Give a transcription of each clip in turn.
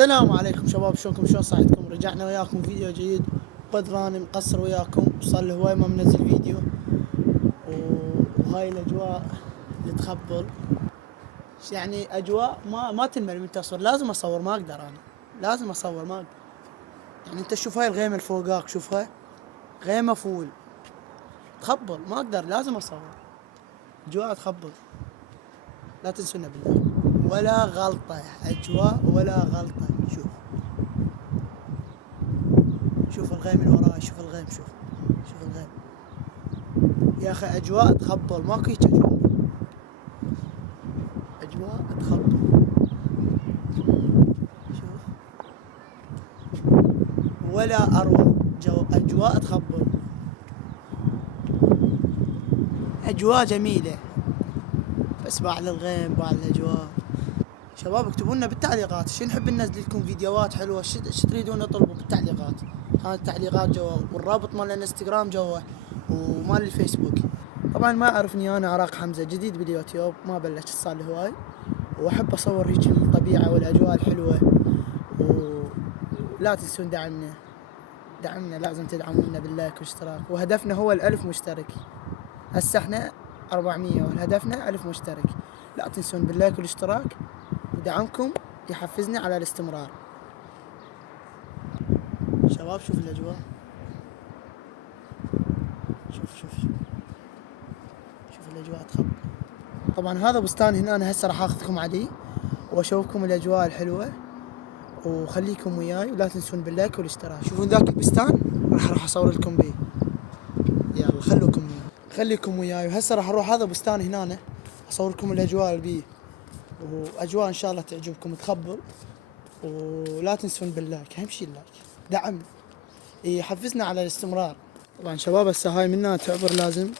السلام عليكم شباب، شلونكم؟ شلون صحتكم؟ رجعنا وياكم فيديو جديد. بدر اني مقصر وياكم، صار لي هواي ما منزل فيديو. وهاي الاجواء اللي تخبل، يعني اجواء ما تنمل من تصوير. لازم اصور، ما اقدر انا، لازم اصور ما أقدر. يعني انت شوف هاي الغيمه اللي فوقاك، شوفها غيمه فول تخبل، ما اقدر، لازم اصور. اجواء تخبل، لا تنسونا بالله. ولا غلطه اجواء ولا غلطه. شوف الغيم اللي وراي، شوف الغيم، شوف الغيم يا اخي. اجواء تخبل، ماكو هيك اجواء. اجواء تخبل، شوف. ولا اروع جو، اجواء تخبل، اجواء جميله. بس بعد الغيم، بعد الاجواء. شباب اكتبوا لنا بالتعليقات شو نحب ننزل لكم فيديوهات حلوه، شو تريدون نطلبوا بالتعليقات. هاي التعليقات جوا، والرابط مال الانستغرام جوا، ومال الفيسبوك. طبعا ما اعرفني، انا عراق حمزه، جديد باليوتيوب، ما بلشت، صار لي هواي. واحب اصور هيك الطبيعه والاجواء الحلوه. ولا تنسون دعمنا، لازم تدعمونا باللايك والاشتراك. وهدفنا هو 1000 مشترك. هسه احنا 400 وهدفنا 1000 مشترك. لا تنسون باللايك والاشتراك، ودعمكم يحفزني على الاستمرار. شباب شوف الاجواء، شوف الاجواء تخبل. طبعا هذا بستان هنا، انا هسه راح اخذكم عليه واشوفكم الاجواء الحلوه. وخليكم وياي، ولا تنسون باللايك والاشتراك. شوفون ذاك البستان راح اصور لكم بيه. يلا خليكم وياي. وهسه راح اروح هذا بستان هنا اصور لكم الاجواء اللي بيه. واجواء ان شاء الله تعجبكم تخبل. ولا تنسون باللايك، اهم شيء اللايك، دعم يحفزنا على الاستمرار. طبعا شباب هسه هاي منها تعبر، لازم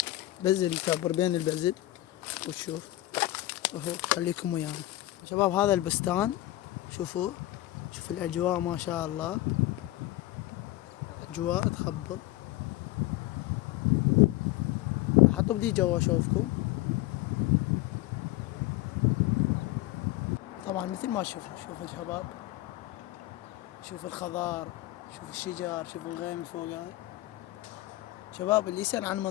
بزل تعبر بين البزل وتشوف. اهو خليكم ويانا شباب. هذا البستان شوفوا، شوف الاجواء ما شاء الله، اجواء تخبل. حطوا بدي جوا اشوفكم. طبعا مثل ما شوفوا، شوفوا الشباب، شوف الخضار، شوف الشجر، شوف الغيم فوقها. شباب اللي يسأل عن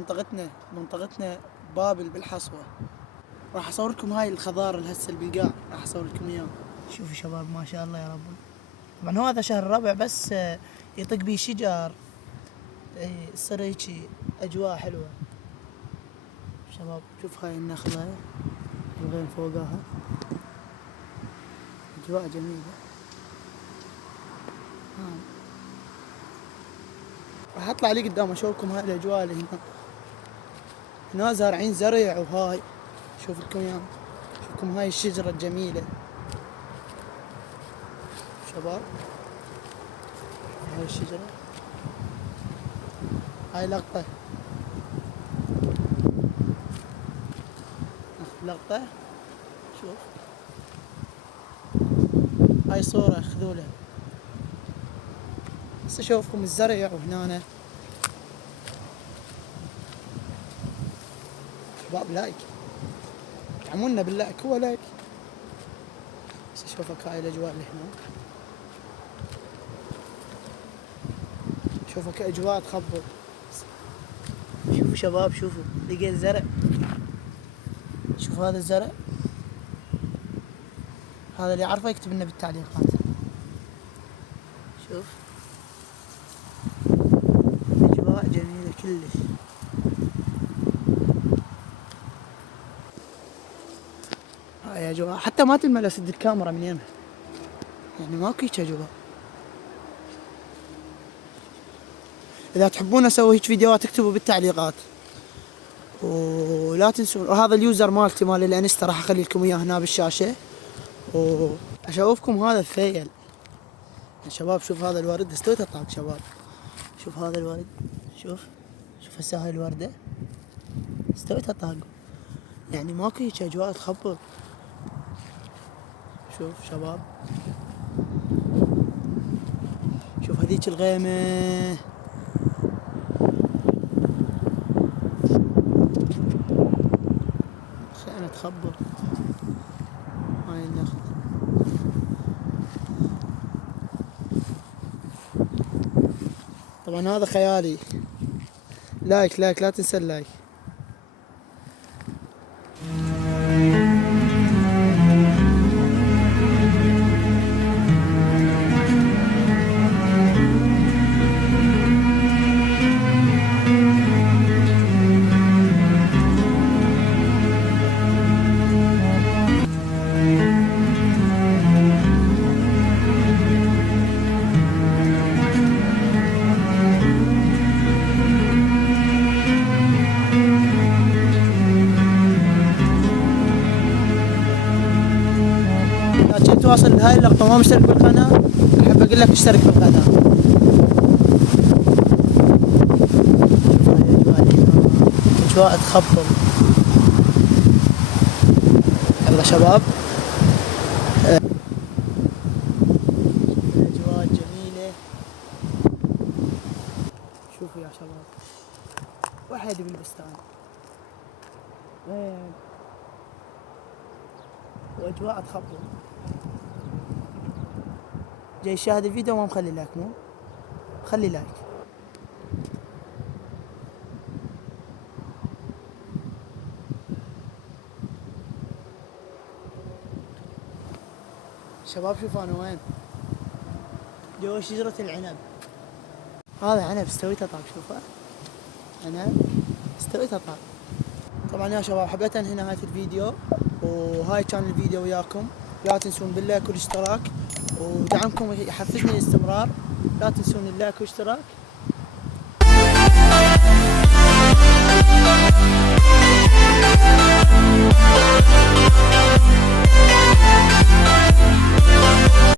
منطقتنا بابل بالحصوة. راح اصور لكم هاي الخضار اللي هسه بالقاع، راح اصور لكم اياه. شوفوا شباب ما شاء الله يا رب. طبعا هو هذا شهر الربع، بس يطق بيه شجر، يصير هيجي اجواء حلوة. شباب شوف هاي النخلة، الغيم فوقها، اجواء جميلة. راح اطلع لي قدام اشوفكم هاي الاجواء اللي هنا زارعين زرع. وهاي شوف لكم يعني، شوفكم هاي الشجرة الجميلة شباب. هاي الشجرة، هاي لقطة، لقطة. شوف هاي صورة خذولها. بس اشوفكم الزرع وهنا. شباب لايك، دعمونا باللايك، هو لايك. بس اشوفك هاي الاجواء اللي هنا، شوفك اجواء تخبل. شوفوا شباب، شوفوا لقيت زرع. شوف هذا الزرع، هذا اللي يعرفه يكتب لنا بالتعليقات. شوف اجواء جميلة كلش. هاي يا جماعة حتى ما تنمل اسد الكاميرا من يمها، يعني ماكو هيك اجواء. اذا تحبون اسوي هيك فيديوهات اكتبوا بالتعليقات. ولا تنسون، وهذا اليوزر مالتي مال الانستا راح اخلي لكم اياه هنا بالشاشة. واشوفكم هذا الثيل يا شباب. شوف هذا الورد استويت اطاق شباب. شوف هذا الورد، شوف هسه هاي الوردة استويت اطاق. يعني ماكو هيك اجواء تخبل. شوف شباب، شوف هذيك الغيمة، خلينا تخبل. هاي النخل، طبعا هذا خيالي. لايك لا تنسى اللايك. عشان تواصل لهاي اللقطة وما مشترك بالقناة، أحب أقول لك اشترك بالقناة. أجواء تخبل. يلا شباب، الأجواء جميلة. شوفوا يا شباب، وحدي بالبستان وين، وأجواء تخبل. جاي يشاهد الفيديو وما مخلي لايك، مو خلي لايك. شباب شوفوا انا وين، جوا شجرة العنب. هذا عنب استويته طاب، شوفه عنب استويته طاب. طبعا يا شباب حبيت انهي نهاية الفيديو، وهاي كان الفيديو وياكم. لا تنسون باللايك والاشتراك، ودعمكم يحفزني للاستمرار. لا تنسون اللايك والاشتراك.